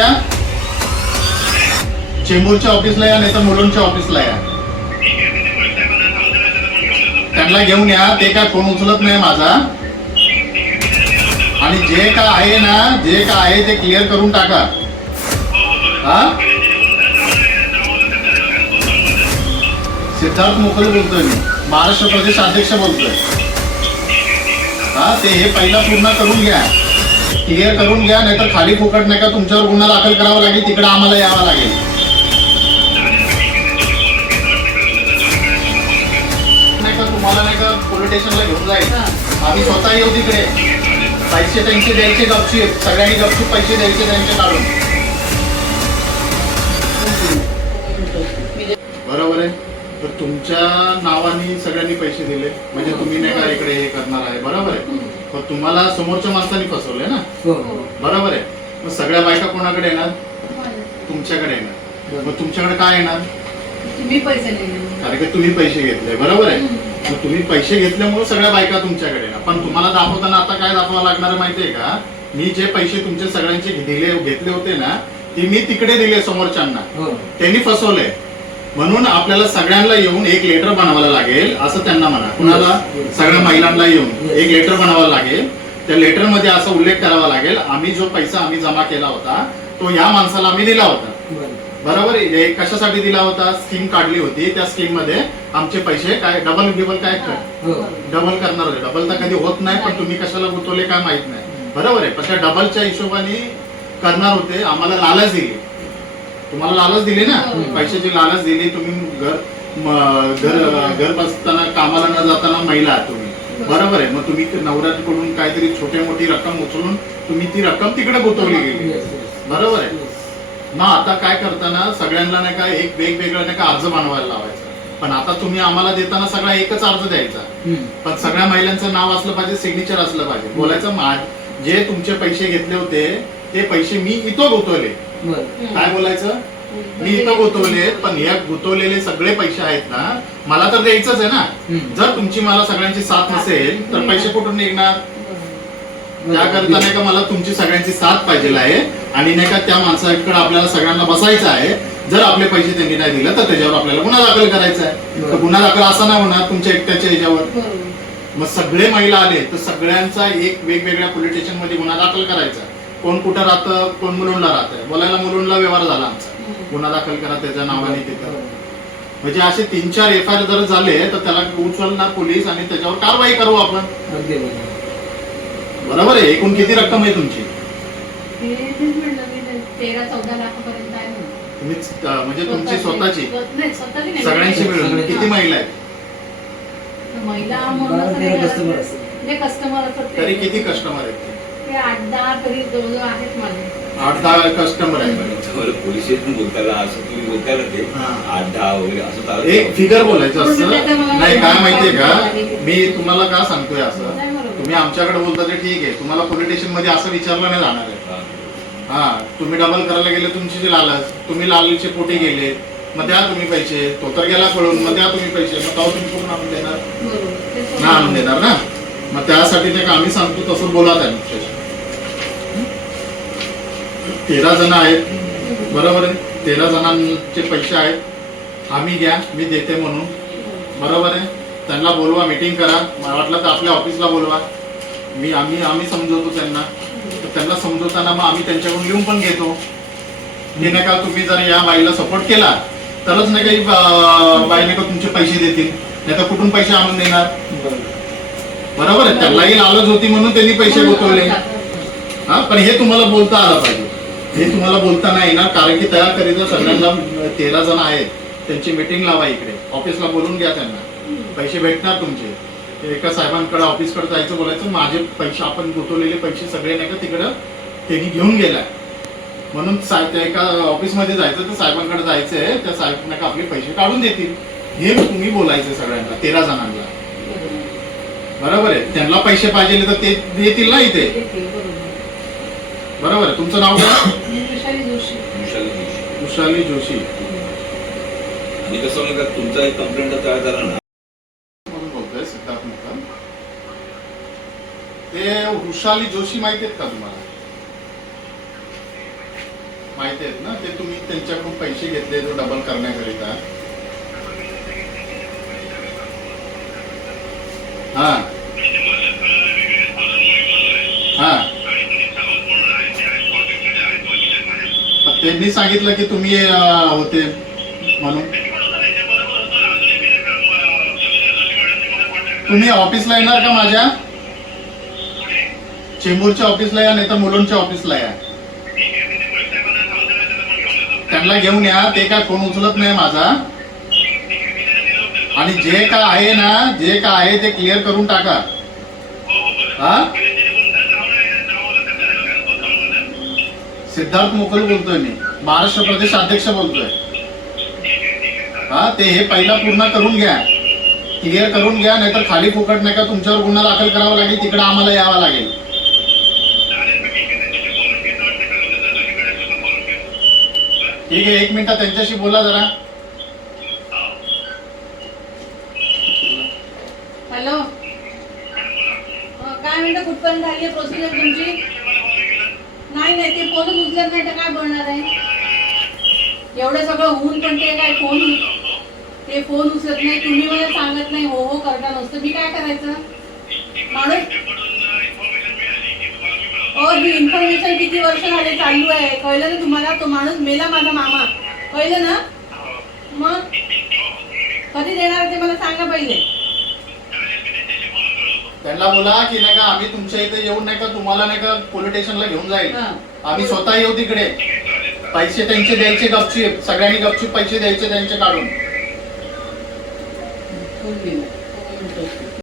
या चेंबूरच्या ऑफिसला या नाही तर मुलुंडच्या ऑफिसला या. त्यांना घेऊन या ते काय फोन उचलत नाही माझा. आणि जे काय आहे ना जे काय आहे ते क्लिअर करून टाका. हा? सिद्धार्थ मोकल बोलतोय मी. महाराष्ट्र प्रदेश अध्यक्ष बोलतोय. हा ते हे पहिला पूर्ण करून घ्या. क्लिअर करून घ्या नाहीतर खाली फुकट नाही का तुमच्यावर गुन्हा दाखल करावा लागेल तिकडे आम्हाला यावं लागेल. नाही का तुम्हाला नाही का पोलीस स्टेशनला घेऊन जाईल आम्ही स्वतः येऊ तिकडे. पैसे त्यांचे द्यायचे गपशीप सगळ्यांनी गपशीप पैसे द्यायचे त्यांचे काढून. बरोबर आहे. तर तुमच्या नावाने सगळ्यांनी पैसे दिले. म्हणजे तुम्ही नाही का इकडे हे करणार आहे. बरोबर आहे. पण तुम्हाला समोरच्या माणसाने फसवलंय ना? हो. बरोबर आहे. मग सगळ्या बायका कोणाकडे येणार? तुमच्याकडे येणार. मग तुमच्याकडे काय येणार? तुम्ही पैसे दिले. कारण की तुम्ही पैसे घेतले. बरोबर आहे. मग तुम्ही पैसे घेतल्यामुळे सगळ्या बायका तुमच्याकडे येणार. पण तुम्हाला दाखवताना आता काय दाखवावं लागणार आहे माहितीये का? मी जे पैसे तुमचे सगळ्यांचे दिले घेतले होते ना ते मी तिकडे दिले समोरच्यांना. हो. त्यांनी फसवलंय म्हणून आपल्याला सगळ्यांना येऊन एक लेटर बनवायला लागेल असं त्यांना म्हणा. कुणाला? सगळ्या महिलांना येऊन एक लेटर बनवावं लागेल. त्या लेटरमध्ये असा उल्लेख करावा लागेल आम्ही जो पैसा आम्ही जमा केला होता तो या माणसाला आम्ही दिला होता. बरं. बरोबर? आहे? हे कशासाठी दिला होता? स्कीम काढली होती. त्या स्कीममध्ये आमचे पैसे काय डबल डिबल काय कर हो. डबल करणार होते. डबल तर कधी होत नाही पण तुम्ही कशाला गुंतवले काय माहीत नाही. बरोबर आहे? पण त्या डबलच्या हिशोबाने करणार होते. आम्हाला लालच दिली. तुम्हाला लालच दिली ना? हो. पैशाची लालच दिली तुम्ही घर घर घर बसताना कामाला न जाताना महिला आहात तुम्ही. बरोबर. आहे. मग तुम्ही नवऱ्याकडून काहीतरी छोटी मोठी रक्कम उचलून तुम्ही ती रक्कम तिकडे गुंतवली गेली. बरोबर आहे. मग आता काय करताना सगळ्यांना नाही का एक वेगवेगळा नाही का अर्ज बनवायला लावायचा. पण आता तुम्ही आम्हाला देताना सगळा एकच अर्ज द्यायचा. पण सगळ्या महिलांचं नाव असलं पाहिजे सिग्नेचर असलं पाहिजे. बोलायचं जे तुमचे पैसे घेतले होते ते पैसे मी इथं गुंतवले. काय बोलायचं? मी इथं गुंतवले पण या गुंतवलेले सगळे पैसे आहेत ना मला तर द्यायचंच आहे ना. जर तुमची मला सगळ्यांची साथ नसेल तर पैसे कुठून निघणार? त्याकरता नाही का मला तुमची सगळ्यांची साथ पाहिजे आहे आणि नाही का त्या माणसाकडे आपल्याला सगळ्यांना बसायचं आहे. जर आपले पैसे त्यांनी नाही दिले तर त्याच्यावर आपल्याला गुन्हा दाखल करायचा आहे. तर गुन्हा दाखल असा नाही होणार तुमच्या एकट्याच्या ह्याच्यावर मग सगळे महिला आले तर सगळ्यांचा एक वेगवेगळ्या पोलीस स्टेशनमध्ये गुन्हा दाखल करायचा कोण कुठं राहतं कोण मुलुंडला राहतं बोलायला मुलुंडला व्यवहार झाला आमचा. गुन्हा दाखल करा त्याच्या नावाने तिथं म्हणजे असे तीन चार एफ आय आर जर झाले तर त्याला उचलणार पोलीस आणि त्याच्यावर कारवाई करू आपण. बरोबर. आहे. एकूण किती रक्कम आहे तुमची? तेरा चौदा लाखापर्यंत आहे. तुम्ही म्हणजे तुमची स्वतःची. नाही स्वतःची नाही सगळ्यांची मिळून. किती महिला आहेत? महिला कस्टमर तरी किती कस्टमर आहेत ते? ते आठ दहा तरी जवळजवळ आहेत माझे. आठ दहा कस्टमर आहेत त्याच्यावर पोलीस स्टेशन बोलताना असं तुम्ही बोलताय ना ते. आठ दहा वगैरे असं चालत एक फिगर बोलायचं असतं. नाही काय माहितीये का. मी तुम्हाला का सांगतोय असं. तुम्ही आमच्याकडे बोलता ते ठीक आहे. तुम्हाला पोलीस स्टेशनमध्ये असं विचारलं नाही जाणार आहे. हा. हा तुम्ही डबल करायला गेले तुमची जी लालच तुम्ही लालचे पोटे गेले मग द्या तुम्ही पैसे. तो तर गेला पळून मग द्या तुम्ही पैसे. मग तेव्हा तुम्ही कुठून आणून देणार? ना आणून देणार ना? मग त्यासाठी ते का आम्ही सांगतो तसं बोला त्यांच्याशी तेरा जण आहेत. बरोबर आहे? तेरा जणांचे पैसे आहेत. आम्ही घ्या मी देते म्हणून. बरोबर आहे? त्यांना बोलवा मीटिंग करा. मला वाटलं तर आपल्या ऑफिसला बोलवा. मी आम्ही आम्ही समजवतो त्यांना. तर त्यांना समजवताना मग आम्ही त्यांच्याकडून लिहून पण घेतो. की नाही का तुम्ही जर या बाईला सपोर्ट केला तरच नाही काही बाई का तुमचे पैसे देतील. नाही तर कुठून पैसे आणून देणार? बरं. बरोबर आहे? त्यांनाही लालच होती म्हणून त्यांनी पैसे गुंतवले हा पण हे तुम्हाला बोलता आलं पाहिजे. हे तुम्हाला बोलता नाही येणार कारण की तयार करीत सगळ्यांना तेरा जण आहेत. त्यांची मीटिंग लावा इकडे. ऑफिसला बोलून घ्या त्यांना. पैसे भेटणार तुमचे. ते एका साहेबांकडे ऑफिसकडे जायचं बोलायचं माझे पैसे आपण गुंतवलेले पैसे सगळे नाही का तिकडं त्यांनी घेऊन गेलाय. म्हणून सा- त्या एका ऑफिसमध्ये जायचं तर साहेबांकडे जायचंय त्या साहेब नाही का आपले पैसे काढून देतील. हे तुम्ही बोलायचं सगळ्यांना तेरा जणांना. बरोबर. आहे. त्यांना पैसे पाहिजे तर ते देतील ना इथे. बरोबर आहे. तुमचं नाव काय? विशाली जोशी. विशाल जोशी. आणि कसं म्हणजे तुमचा एक कंप्लेंट तयार झाला ना? म्हणून बोलतोय सिद्धार्थ ते वृषाली जोशी माहिती आहेत का तुम्हाला? माहिती आहेत ना? ते तुम्ही त्यांच्याकडून पैसे घेतले तो डबल करण्याकरिता. हा. त्यांनी सांगितलं की तुम्ही होते म्हणून. तुम्ही ऑफिसला येणार का माझ्या? चेंबूरच्या ऑफिसला या नाही तर मुलुंडच्या ऑफिसला या. त्यांना घेऊन या ते काय फोन उचलत नाही माझा. आणि जे काय आहे ना जे काय आहे ते क्लिअर करून टाका. हा? सिद्धार्थ मुकुल बोलतोय मी. महाराष्ट्र प्रदेश अध्यक्ष बोलतोय. हा ते हे पहिला पूर्ण करून घ्या. क्लिअर करून घ्या नाहीतर खाली फुकट नाही का तुमच्यावर गुन्हा दाखल करावा लागेल तिकडे आम्हाला यावं लागेल. ठीक आहे एक मिनिट त्यांच्याशी बोला जरा. हॅलो. काय म्हणतो कुठपर्यंत झाली आहे प्रोसिजर तुमची? नाही नाही ते फोन उचलत नाही तर काय बोलणार आहे? एवढं सगळं होऊन पण ते काय फोन ते फोन उचलत नाही तुम्ही मला सांगत नाही हो हो करता नसतं. मी काय करायचं? माणूस हो ही इन्फॉर्मेशन किती वर्ष झाले चालू आहे? कळलं ना तुम्हाला? तो माणूस मेला माझा मामा. कळलं ना? मग? कधी देणार ते मला सांगा पहिले. त्यांना बोला की नाही का आम्ही तुमच्या इथे येऊन नाही का तुम्हाला नाही का पोलीस स्टेशनला घेऊन जाईल. आम्ही स्वतः येऊ तिकडे पैसे त्यांचे द्यायचे गपचीप सगळ्यांनी गपचीप पैसे द्यायचे त्यांचे काढून.